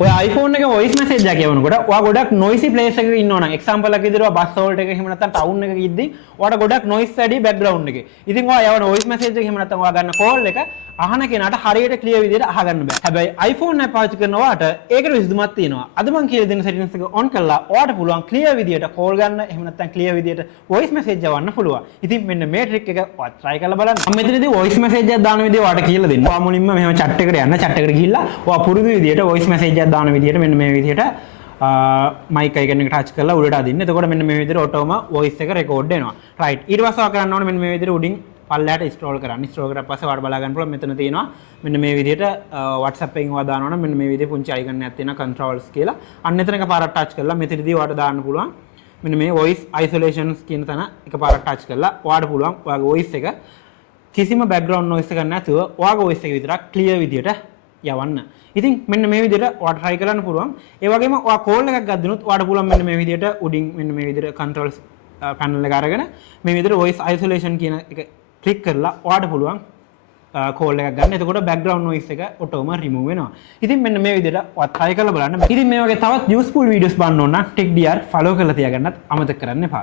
ඔය iPhone එක voice message එකක් යවනකොට ඔයා ගොඩක් noisy place එකක ඉන්නවා නම් example එකක් විදිහට බස් හෝල්ට් එකක එහෙම නැත්නම් town එකක ඉද්දි ඔයාට ගොඩක් noise වැඩි background එකේ. ඉතින් ඔයා යවන voice message එක එහෙම නැත්නම් ඔයා ගන්න call එක අහන කෙනාට හරියට clear විදිහට අහගන්න බෑ. හැබැයි iPhone එක පාවිච්චි කරන ඔයාට ඒකට විසඳුමක් තියෙනවා. අද මම කියලා දෙන settings එක on කරලා ඔයාට පුළුවන් clear විදිහට call ගන්න එහෙම නැත්නම් clear විදිහට voice message යවන්න පුළුවන්. ඉතින් මෙන්න මේ trick එක ඔයා try කරලා බලන්න. මම මෙතනදී voice message එකක් දාන විදිහ ඔයාට කියලා දෙන්න. ඔයා මුලින්ම මෙහෙම chat එකට යන්න chat එකට ගිහිල්ලා ඔයා පුරුදු විදිහට voice message එකක් දාන විදිහට මෙන්න මේ විදිහට මයික් අයිකන් එක ටච් කරලා උඩට අදින්න. එතකොට මෙන්න මේ විදිහට ඔටෝම voice එක record වෙනවා. right. ඊට පස්සේ ඔයා කරන්න ඕනේ මෙන්න මේ විදිහට උඩින් පල්ලයට ස්ක්‍රෝල් කරන්න. ස්ක්‍රෝල් කරලා පස්සේ ඔයාලට බලා ගන්න පුළුවන් මෙතන තියෙනවා මෙන්න මේ විදිහට WhatsApp එකෙන් ඔයා දානවා නම් මෙන්න මේ විදිහේ පුංචි අයිකන් එකක් තියෙනවා controls කියලා. අන්න එතන එකපාරක් ටච් කරලා මෙතනදී ඔයාලට දාන්න පුළුවන් මෙන්න මේ voice isolations කියන තැන එකපාරක් ටච් කරලා ඔයාලට පුළුවන් ඔයාගේ voice එක කිසිම background noise එකක් නැතුව ඔයාගේ voice එක විතරක් clear විදිහට යවන්න. ඉතින් මෙන්න මේ විදිහට ඔයාලට try කරන්න පුළුවන්. ඒ වගේම ඔයා call එකක් ගද්දිනොත් ඔයාලට පුළුවන් මෙන්න මේ විදිහට උඩින් මෙන්න මේ විදිහට controls panel එක අරගෙන මේ විදිහට voice isolation කියන එක ක්ලික් කරලා ඔයාලට පුළුවන් call එකක් ගන්න. එතකොට background noise එක ඔටෝම remove වෙනවා. ඉතින් මෙන්න මේ විදිහට ඔයා try කරලා බලන්න. ඉතින් මේ වගේ තවත් useful videos බලන්න ඕන නම් TechDR follow කරලා තියාගන්නත් අමතක කරන්න එපා.